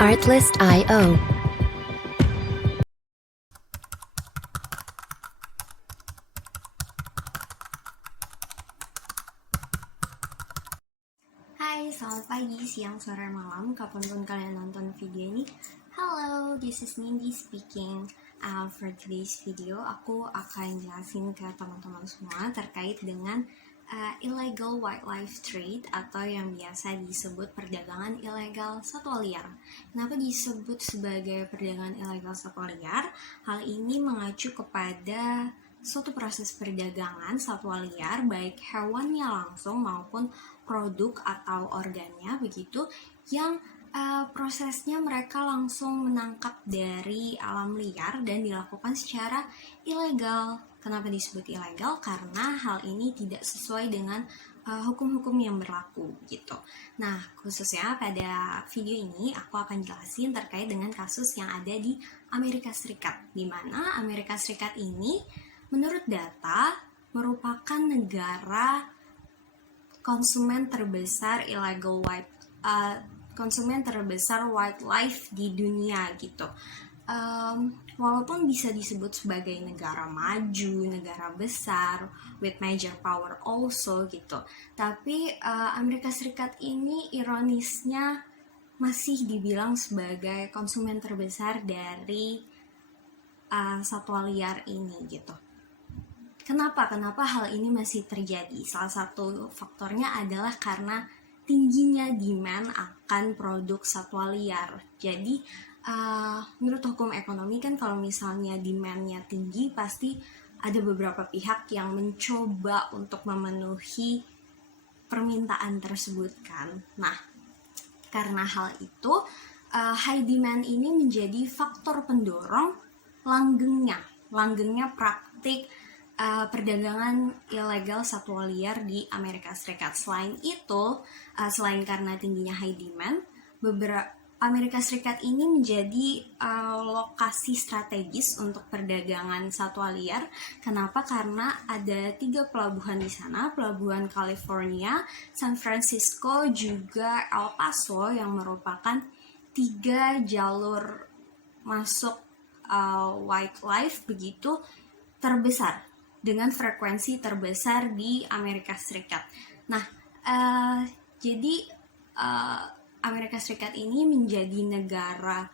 Artlist.io. Hai, selamat pagi, siang, sore, malam, kapanpun kalian nonton video ini. Hello, this is Nindi speaking. For today's video, aku akan jelasin ke teman-teman semua terkait dengan illegal wildlife trade atau yang biasa disebut perdagangan ilegal satwa liar. Kenapa disebut sebagai perdagangan ilegal satwa liar? Hal ini mengacu kepada suatu proses perdagangan satwa liar, baik hewannya langsung maupun produk atau organnya begitu, yang prosesnya mereka langsung menangkap dari alam liar dan dilakukan secara ilegal. Kenapa disebut ilegal? Karena hal ini tidak sesuai dengan hukum-hukum yang berlaku gitu. Nah, khususnya pada video ini aku akan jelasin terkait dengan kasus yang ada di Amerika Serikat, di mana Amerika Serikat ini menurut data merupakan negara konsumen terbesar wildlife di dunia gitu. Walaupun bisa disebut sebagai negara maju, negara besar, with major power also gitu, tapi Amerika Serikat ini ironisnya masih dibilang sebagai konsumen terbesar dari satwa liar ini gitu. Kenapa hal ini masih terjadi? Salah satu faktornya adalah karena tingginya demand akan produk satwa liar. Jadi menurut hukum ekonomi kan kalau misalnya demand-nya tinggi, pasti ada beberapa pihak yang mencoba untuk memenuhi permintaan tersebut kan. Nah, karena hal itu high demand ini menjadi faktor pendorong langgengnya praktik perdagangan ilegal satwa liar di Amerika Serikat. Selain itu, selain karena tingginya high demand, Amerika Serikat ini menjadi lokasi strategis untuk perdagangan satwa liar. Kenapa? Karena ada 3 pelabuhan di sana, pelabuhan California, San Francisco, juga El Paso, yang merupakan 3 jalur masuk wildlife begitu terbesar, dengan frekuensi terbesar di Amerika Serikat. Nah, jadi Amerika Serikat ini menjadi negara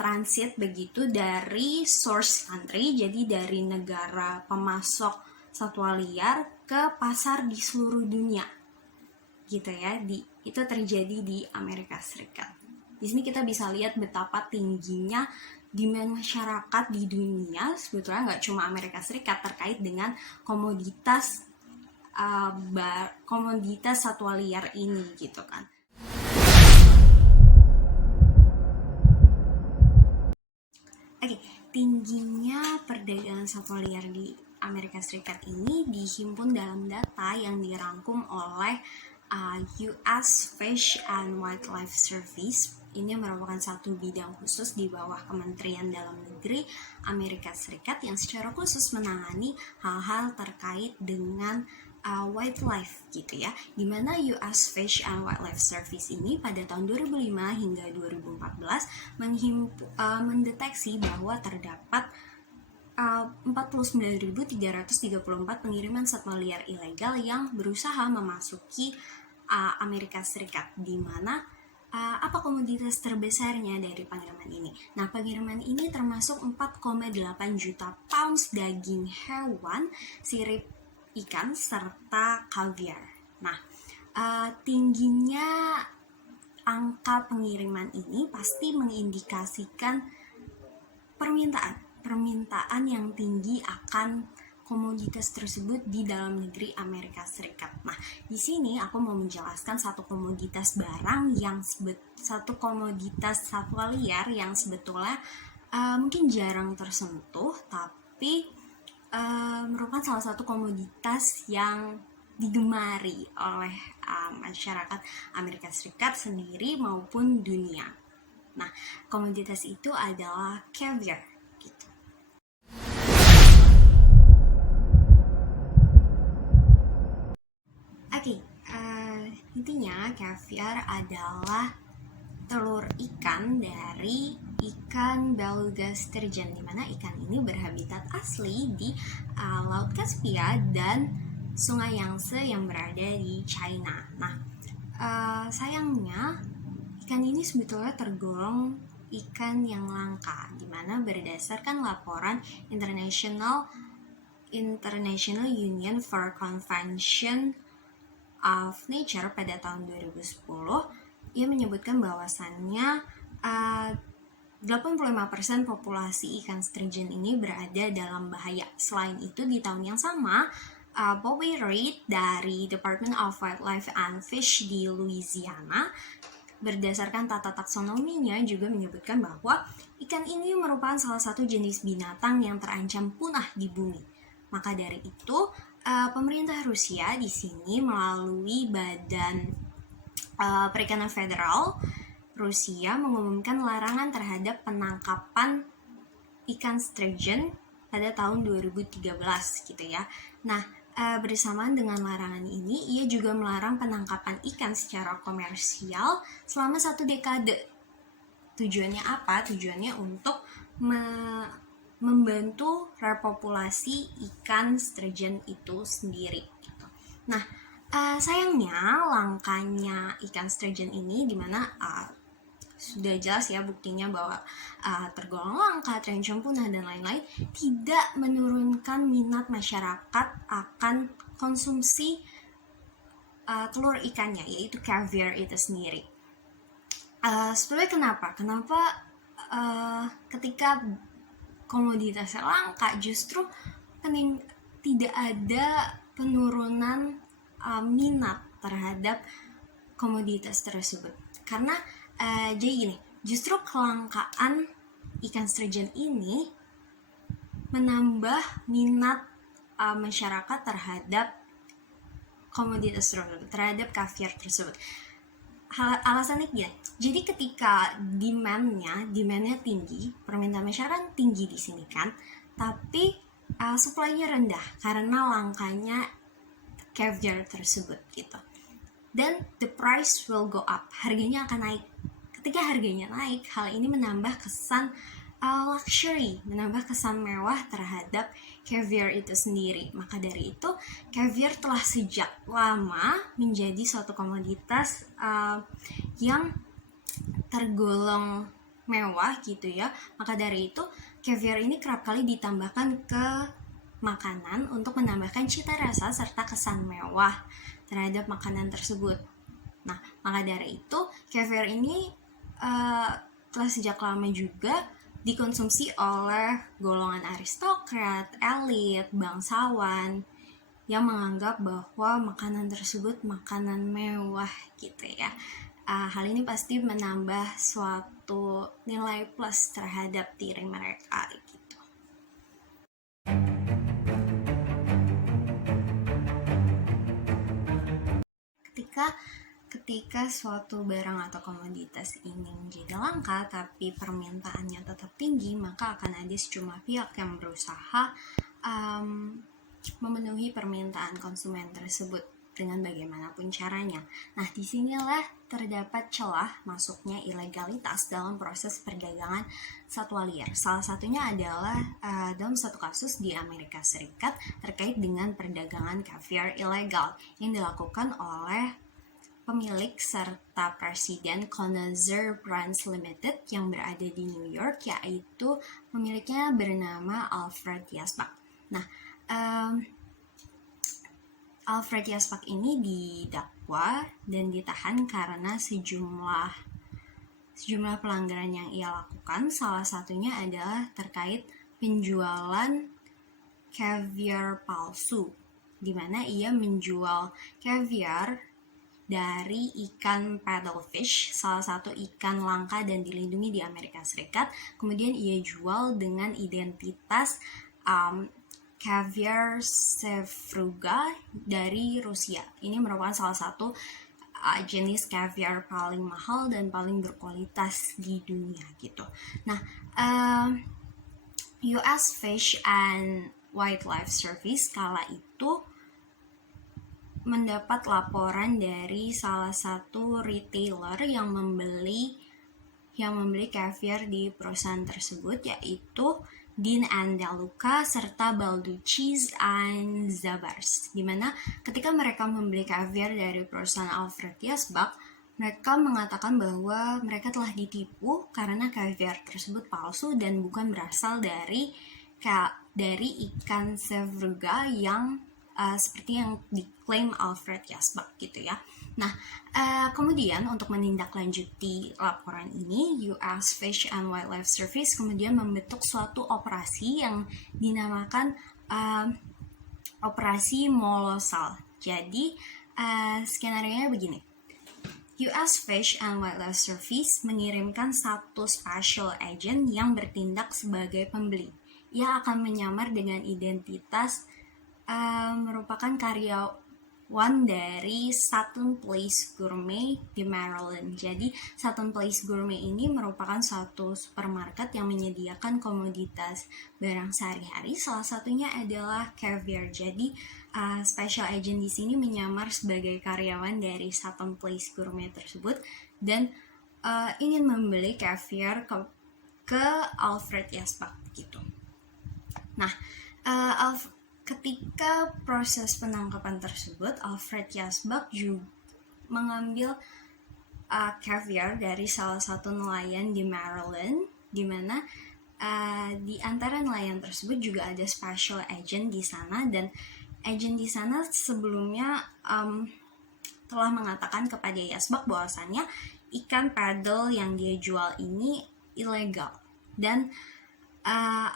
transit begitu dari source country, jadi dari negara pemasok satwa liar ke pasar di seluruh dunia, gitu ya. Itu terjadi di Amerika Serikat. Di sini kita bisa lihat betapa tingginya demand masyarakat di dunia, sebetulnya nggak cuma Amerika Serikat, terkait dengan komoditas satwa liar ini gitu kan. Oke, tingginya perdagangan satwa liar di Amerika Serikat ini dihimpun dalam data yang dirangkum oleh US Fish and Wildlife Service. Ini merupakan satu bidang khusus di bawah Kementerian Dalam Negeri Amerika Serikat yang secara khusus menangani hal-hal terkait dengan wildlife gitu ya. Dimana US Fish and Wildlife Service ini pada tahun 2005 hingga 2014 mendeteksi bahwa terdapat 49.334 pengiriman satwa liar ilegal yang berusaha memasuki Amerika Serikat, di mana apa komoditas terbesarnya dari pengiriman ini? Nah, pengiriman ini termasuk 4,8 juta pounds daging hewan, sirip ikan, serta kaviar. Nah, tingginya angka pengiriman ini pasti mengindikasikan permintaan yang tinggi akan komoditas tersebut di dalam negeri Amerika Serikat. Nah, di sini aku mau menjelaskan satu komoditas satwa liar yang sebetulnya mungkin jarang tersentuh, tapi merupakan salah satu komoditas yang digemari oleh masyarakat Amerika Serikat sendiri maupun dunia. Nah, komoditas itu adalah caviar gitu. Intinya caviar adalah telur ikan dari ikan beluga sturgeon, di mana ikan ini berhabitat asli di Laut Kaspia dan Sungai Yangtze yang berada di China. Nah, sayangnya ikan ini sebetulnya tergolong ikan yang langka, di mana berdasarkan laporan International Union for Conservation of Nature pada tahun 2010, ia menyebutkan bahwasannya 85% populasi ikan sturgeon ini berada dalam bahaya. Selain itu, di tahun yang sama, Bobby Reid dari Department of Wildlife and Fish di Louisiana berdasarkan tata taksonominya juga menyebutkan bahwa ikan ini merupakan salah satu jenis binatang yang terancam punah di bumi. Maka dari itu, pemerintah Rusia di sini melalui Badan Perikanan Federal Rusia mengumumkan larangan terhadap penangkapan ikan sturgeon pada tahun 2013 gitu ya. Nah, bersamaan dengan larangan ini, ia juga melarang penangkapan ikan secara komersial selama 1 dekade. Tujuannya apa? Tujuannya untuk membantu repopulasi ikan sturgeon itu sendiri. Nah, sayangnya langkanya ikan sturgeon ini, dimana sudah jelas ya buktinya bahwa tergolong langka, terancam punah dan lain-lain, tidak menurunkan minat masyarakat akan konsumsi telur ikannya, yaitu caviar itu sendiri. Sebenarnya kenapa ketika komoditasnya langka justru tidak ada penurunan minat terhadap komoditas tersebut? Karena jadi gini, justru kelangkaan ikan sturgeon ini menambah minat masyarakat terhadap komoditas tersebut, terhadap caviar tersebut. Alasannya gini, jadi ketika demandnya tinggi, permintaan masyarakat tinggi di sini kan, tapi supply-nya rendah karena langkanya caviar tersebut gitu. Dan the price will go up, harganya akan naik. Ketika harganya naik, hal ini menambah kesan luxury, menambah kesan mewah terhadap caviar itu sendiri. Maka dari itu, caviar telah sejak lama menjadi suatu komoditas yang tergolong mewah gitu ya. Maka dari itu, caviar ini kerap kali ditambahkan ke makanan untuk menambahkan cita rasa serta kesan mewah terhadap makanan tersebut. Nah, maka dari itu caviar ini telah sejak lama juga dikonsumsi oleh golongan aristokrat, elit, bangsawan yang menganggap bahwa makanan tersebut makanan mewah gitu ya. Hal ini pasti menambah suatu nilai plus terhadap diri mereka gitu. Ketika suatu barang atau komoditas ini menjadi langka tapi permintaannya tetap tinggi, maka akan ada sejumlah pihak yang berusaha memenuhi permintaan konsumen tersebut dengan bagaimanapun caranya. Nah, disinilah terdapat celah masuknya ilegalitas dalam proses perdagangan satwa liar. Salah satunya adalah dalam satu kasus di Amerika Serikat terkait dengan perdagangan caviar ilegal yang dilakukan oleh pemilik serta presiden Connoisseur Brands Limited yang berada di New York, yaitu pemiliknya bernama Alfred Yasbak. Nah, Alfred Yasbak ini didakwa dan ditahan karena sejumlah pelanggaran yang ia lakukan. Salah satunya adalah terkait penjualan caviar palsu, di mana ia menjual caviar dari ikan paddlefish, salah satu ikan langka dan dilindungi di Amerika Serikat. Kemudian ia jual dengan identitas caviar sevruga dari Rusia. Ini merupakan salah satu jenis caviar paling mahal dan paling berkualitas di dunia gitu. Nah, US Fish and Wildlife Service kala itu mendapat laporan dari salah satu retailer yang membeli yang membeli caviar di perusahaan tersebut, yaitu Dean and DeLuca serta Balducci's and Zabars, di mana ketika mereka membeli caviar dari perusahaan Alfred Yasbach, mereka mengatakan bahwa mereka telah ditipu karena caviar tersebut palsu dan bukan berasal dari ikan Sevruga yang seperti yang diklaim Alfred Yasbach gitu ya. Nah, kemudian untuk menindaklanjuti laporan ini, US Fish and Wildlife Service kemudian membentuk suatu operasi yang dinamakan Operasi Molosal. Jadi, skenario-nya begini. US Fish and Wildlife Service mengirimkan satu special agent yang bertindak sebagai pembeli. Ia akan menyamar dengan identitas merupakan karyawan dari Sutton Place Gourmet di Maryland. Jadi Sutton Place Gourmet ini merupakan satu supermarket yang menyediakan komoditas barang sehari-hari. Salah satunya adalah caviar. Jadi special agent di sini menyamar sebagai karyawan dari Sutton Place Gourmet tersebut dan ingin membeli caviar ke Alfred Yasbach gitu. Nah, ketika proses penangkapan tersebut, Alfred Yasbach juga mengambil caviar dari salah satu nelayan di Maryland, di mana di antara nelayan tersebut juga ada special agent di sana, dan agent di sana sebelumnya telah mengatakan kepada Yasbach bahwasannya ikan paddle yang dia jual ini ilegal, dan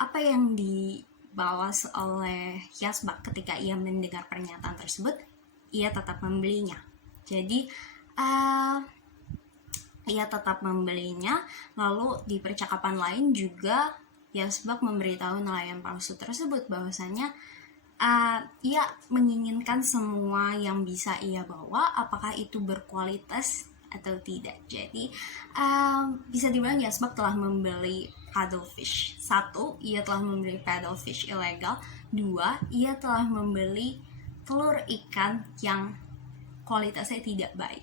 apa yang dibalas oleh Yasbach ketika ia mendengar pernyataan tersebut, ia tetap membelinya. Jadi ia tetap membelinya. Lalu di percakapan lain juga Yasbach memberitahu nelayan palsu tersebut bahwasanya ia menginginkan semua yang bisa ia bawa, apakah itu berkualitas atau tidak. Jadi bisa dibilang Yasbach telah membeli paddlefish. 1, ia telah membeli paddlefish ilegal. 2, ia telah membeli telur ikan yang kualitasnya tidak baik.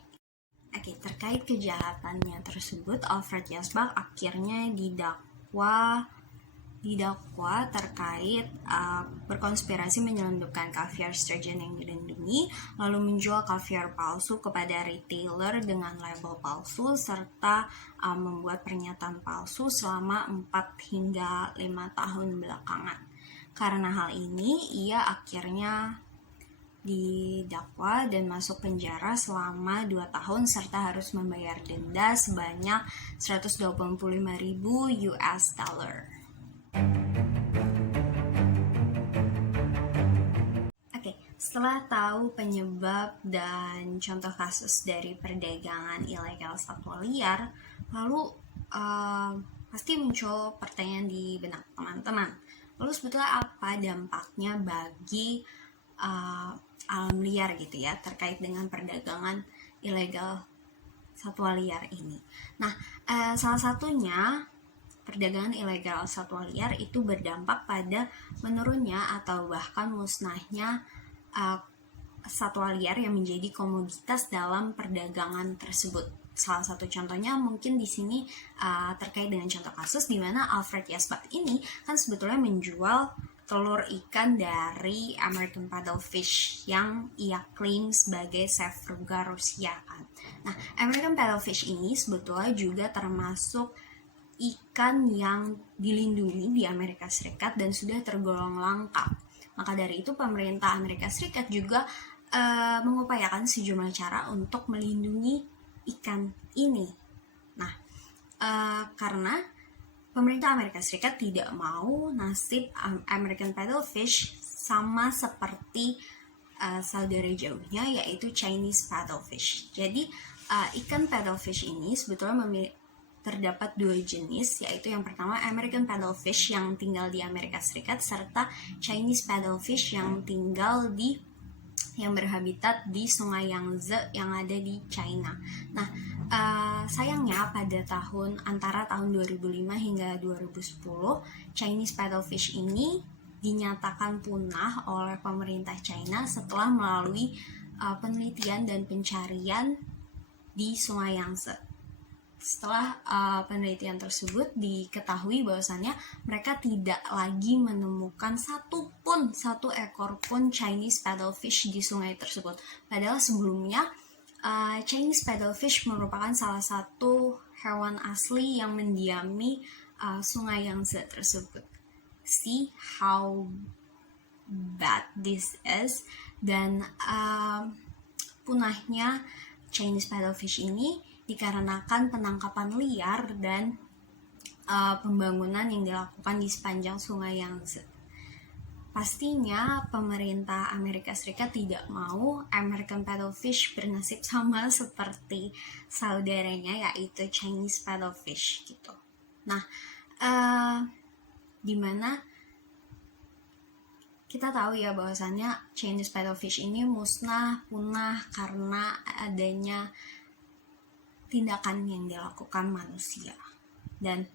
Oke, terkait kejahatannya tersebut, Alfred Yasbach akhirnya didakwa terkait berkonspirasi menyelundupkan caviar sturgeon yang dilindungi, lalu menjual caviar palsu kepada retailer dengan label palsu, serta membuat pernyataan palsu selama 4 hingga 5 tahun belakangan. Karena hal ini, ia akhirnya didakwa dan masuk penjara selama 2 tahun serta harus membayar denda sebanyak 125.000 US dollar. Setelah tahu penyebab dan contoh kasus dari perdagangan ilegal satwa liar, lalu pasti muncul pertanyaan di benak teman-teman. Lalu sebetulnya apa dampaknya bagi alam liar gitu ya, terkait dengan perdagangan ilegal satwa liar ini? Nah, salah satunya perdagangan ilegal satwa liar itu berdampak pada menurunnya atau bahkan musnahnya satwa liar yang menjadi komoditas dalam perdagangan tersebut. Salah satu contohnya mungkin di sini terkait dengan contoh kasus di mana Alfred Yasbach ini kan sebetulnya menjual telur ikan dari American paddlefish yang ia klaim sebagai Sevruga Rusia kan. Nah, American paddlefish ini sebetulnya juga termasuk ikan yang dilindungi di Amerika Serikat dan sudah tergolong langka. Maka dari itu pemerintah Amerika Serikat juga mengupayakan sejumlah cara untuk melindungi ikan ini. Nah, karena pemerintah Amerika Serikat tidak mau nasib American paddlefish sama seperti saudara jauhnya, yaitu Chinese paddlefish. Jadi ikan paddlefish ini sebetulnya terdapat 2 jenis, yaitu yang pertama American paddlefish yang tinggal di Amerika Serikat serta Chinese paddlefish yang berhabitat di Sungai Yangtze yang ada di China. Nah, sayangnya pada antara tahun 2005 hingga 2010, Chinese paddlefish ini dinyatakan punah oleh pemerintah China setelah melalui penelitian dan pencarian di Sungai Yangtze. Setelah penelitian tersebut diketahui bahwasannya mereka tidak lagi menemukan satu ekor pun Chinese paddlefish di sungai tersebut. Padahal sebelumnya Chinese paddlefish merupakan salah satu hewan asli yang mendiami sungai Yangtze tersebut. See how bad this is. Dan punahnya Chinese paddlefish ini dikarenakan penangkapan liar dan pembangunan yang dilakukan di sepanjang sungai Yangtze. Pastinya pemerintah Amerika Serikat tidak mau American paddlefish bernasib sama seperti saudaranya, yaitu Chinese paddlefish gitu. Nah, dimana kita tahu ya bahwasannya Chinese paddlefish ini punah karena adanya tindakan yang dilakukan manusia. Dan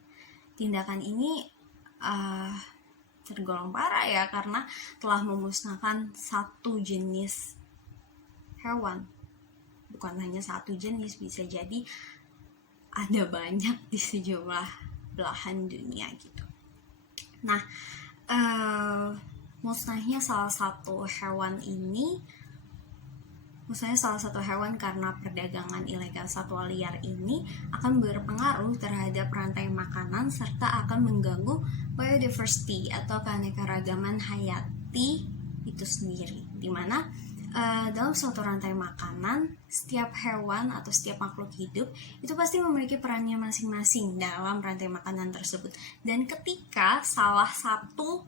tindakan ini tergolong parah ya, karena telah memusnahkan satu jenis hewan. Bukan hanya satu jenis, bisa jadi ada banyak di sejumlah belahan dunia gitu. Nah, musnahnya salah satu hewan karena perdagangan ilegal satwa liar ini akan berpengaruh terhadap rantai makanan serta akan mengganggu biodiversity atau keanekaragaman hayati itu sendiri, dimana dalam suatu rantai makanan setiap hewan atau setiap makhluk hidup itu pasti memiliki perannya masing-masing dalam rantai makanan tersebut. Dan ketika salah satu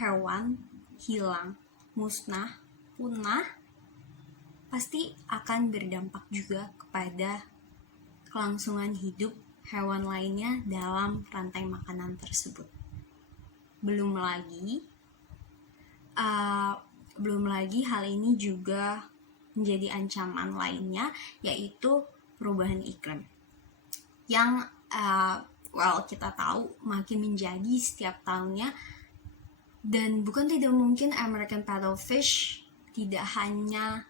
hewan hilang, musnah, punah, pasti akan berdampak juga kepada kelangsungan hidup hewan lainnya dalam rantai makanan tersebut. Belum lagi hal ini juga menjadi ancaman lainnya, yaitu perubahan iklim yang kita tahu makin menjadi setiap tahunnya. Dan bukan tidak mungkin American paddlefish tidak hanya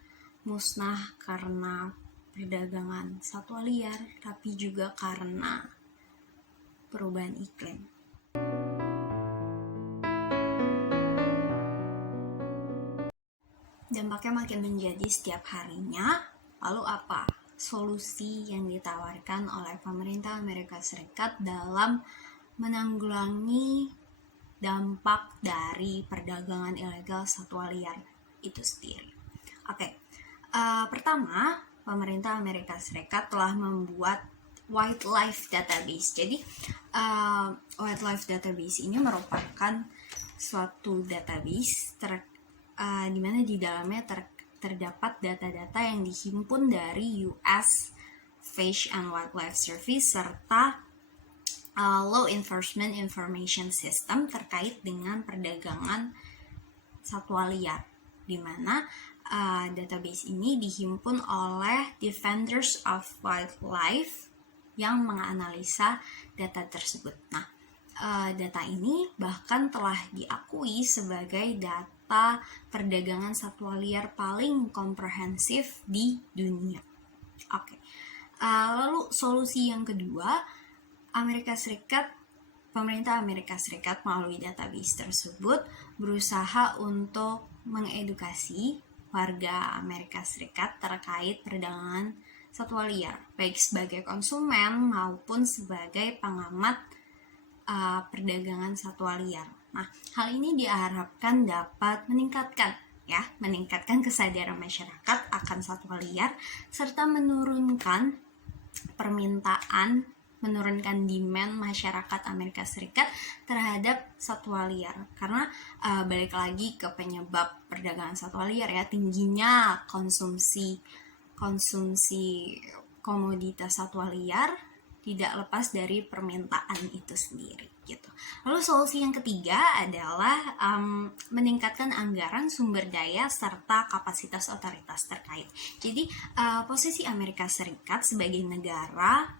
musnah karena perdagangan satwa liar, tapi juga karena perubahan iklim. Dampaknya makin menjadi setiap harinya. Lalu apa solusi yang ditawarkan oleh pemerintah Amerika Serikat dalam menanggulangi dampak dari perdagangan ilegal satwa liar itu sendiri? Pertama, pemerintah Amerika Serikat telah membuat wildlife database. Jadi, wildlife database ini merupakan suatu database di mana di dalamnya terdapat data-data yang dihimpun dari US Fish and Wildlife Service serta Law Enforcement Information System terkait dengan perdagangan satwa liar, di mana database ini dihimpun oleh Defenders of Wildlife yang menganalisa data tersebut. Nah, data ini bahkan telah diakui sebagai data perdagangan satwa liar paling komprehensif di dunia. Lalu solusi yang kedua, pemerintah Amerika Serikat melalui database tersebut berusaha untuk mengedukasi warga Amerika Serikat terkait perdagangan satwa liar, baik sebagai konsumen maupun sebagai pengamat perdagangan satwa liar. Nah, hal ini diharapkan dapat meningkatkan kesadaran masyarakat akan satwa liar serta menurunkan demand masyarakat Amerika Serikat terhadap satwa liar. Karena balik lagi ke penyebab perdagangan satwa liar ya, tingginya konsumsi komoditas satwa liar tidak lepas dari permintaan itu sendiri gitu. Lalu solusi yang ketiga adalah meningkatkan anggaran, sumber daya serta kapasitas otoritas terkait. Jadi posisi Amerika Serikat sebagai negara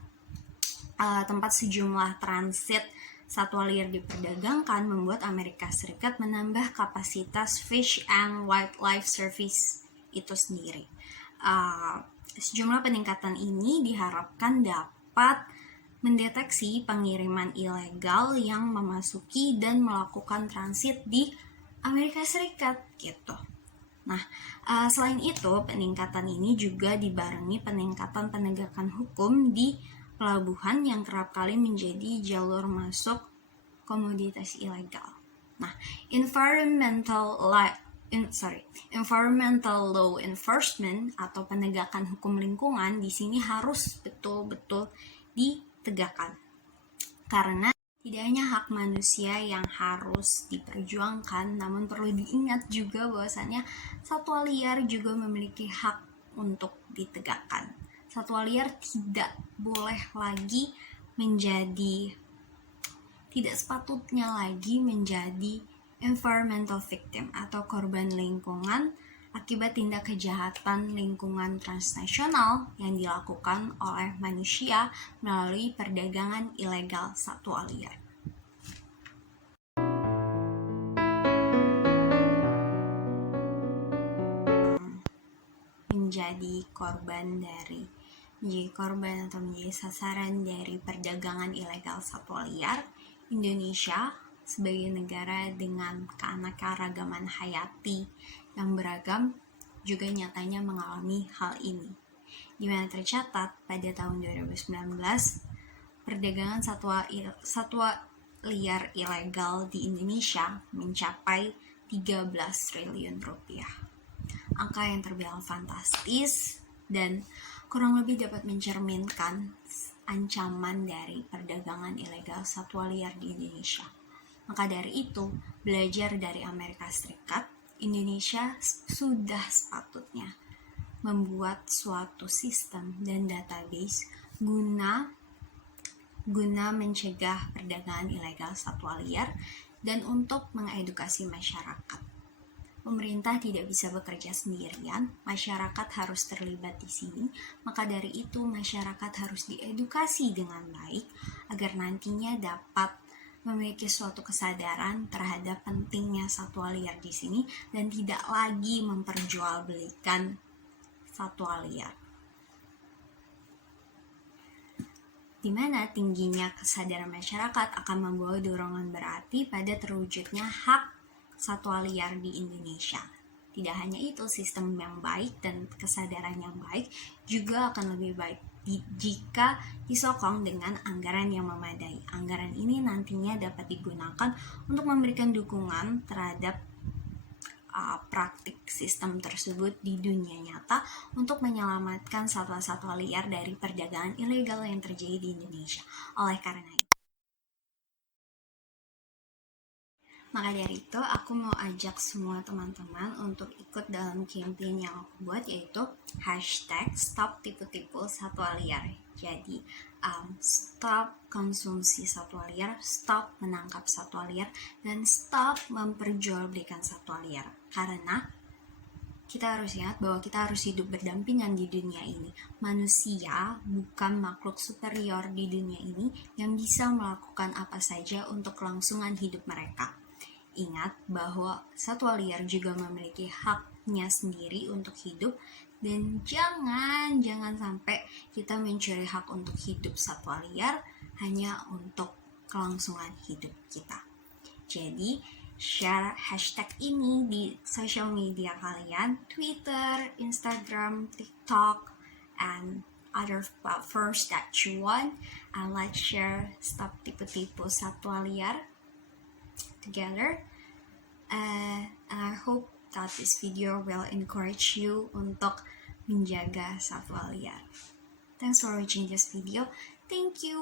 tempat sejumlah transit satwa liar diperdagangkan membuat Amerika Serikat menambah kapasitas Fish and Wildlife Service itu sendiri. Sejumlah peningkatan ini diharapkan dapat dapat mendeteksi pengiriman ilegal yang memasuki dan melakukan transit di Amerika Serikat gitu. Nah, selain itu, peningkatan ini juga dibarengi peningkatan penegakan hukum di pelabuhan yang kerap kali menjadi jalur masuk komoditas ilegal. Nah, environmental law enforcement atau penegakan hukum lingkungan di sini harus betul-betul ditegakkan. Karena tidak hanya hak manusia yang harus diperjuangkan, namun perlu diingat juga bahwasannya satwa liar juga memiliki hak untuk ditegakkan. Satwa liar tidak sepatutnya lagi menjadi environmental victim atau korban lingkungan akibat tindak kejahatan lingkungan transnasional yang dilakukan oleh manusia melalui perdagangan ilegal satwa liar. Menjadi korban atau menjadi sasaran dari perdagangan ilegal satwa liar, Indonesia sebagai negara dengan keanekaragaman hayati yang beragam juga nyatanya mengalami hal ini. Di mana tercatat pada tahun 2019 perdagangan satwa liar ilegal di Indonesia mencapai 13 triliun rupiah. Angka yang terbilang fantastis dan kurang lebih dapat mencerminkan ancaman dari perdagangan ilegal satwa liar di Indonesia. Maka dari itu, belajar dari Amerika Serikat, Indonesia sudah sepatutnya membuat suatu sistem dan database guna mencegah perdagangan ilegal satwa liar dan untuk mengedukasi masyarakat. Pemerintah tidak bisa bekerja sendirian, masyarakat harus terlibat di sini. Maka dari itu, masyarakat harus diedukasi dengan baik agar nantinya dapat memiliki suatu kesadaran terhadap pentingnya satwa liar di sini dan tidak lagi memperjualbelikan satwa liar. Di mana tingginya kesadaran masyarakat akan membawa dorongan berarti pada terwujudnya hak satwa liar di Indonesia. Tidak hanya itu, sistem yang baik dan kesadaran yang baik juga akan lebih baik jika disokong dengan anggaran yang memadai. Anggaran ini nantinya dapat digunakan untuk memberikan dukungan terhadap praktik sistem tersebut di dunia nyata untuk menyelamatkan satwa-satwa liar dari perdagangan ilegal yang terjadi di Indonesia. Oleh karena itu, maka dari itu, aku mau ajak semua teman-teman untuk ikut dalam campaign yang aku buat, yaitu #StopTipu-Tipu Satwa Liar. Jadi, stop konsumsi satwa liar, stop menangkap satwa liar, dan stop memperjualbelikan satwa liar. Karena kita harus ingat bahwa kita harus hidup berdampingan di dunia ini. Manusia bukan makhluk superior di dunia ini yang bisa melakukan apa saja untuk kelangsungan hidup mereka. Ingat bahwa satwa liar juga memiliki haknya sendiri untuk hidup, dan jangan sampai kita mencuri hak untuk hidup satwa liar hanya untuk kelangsungan hidup kita. Jadi, share hashtag ini di social media kalian, Twitter, Instagram, TikTok, and other platforms that you want, and let's share Stop Tipu-Tipu Satwa Liar together. And I hope that this video will encourage you untuk menjaga satwa liar. Thanks for watching this video. Thank you.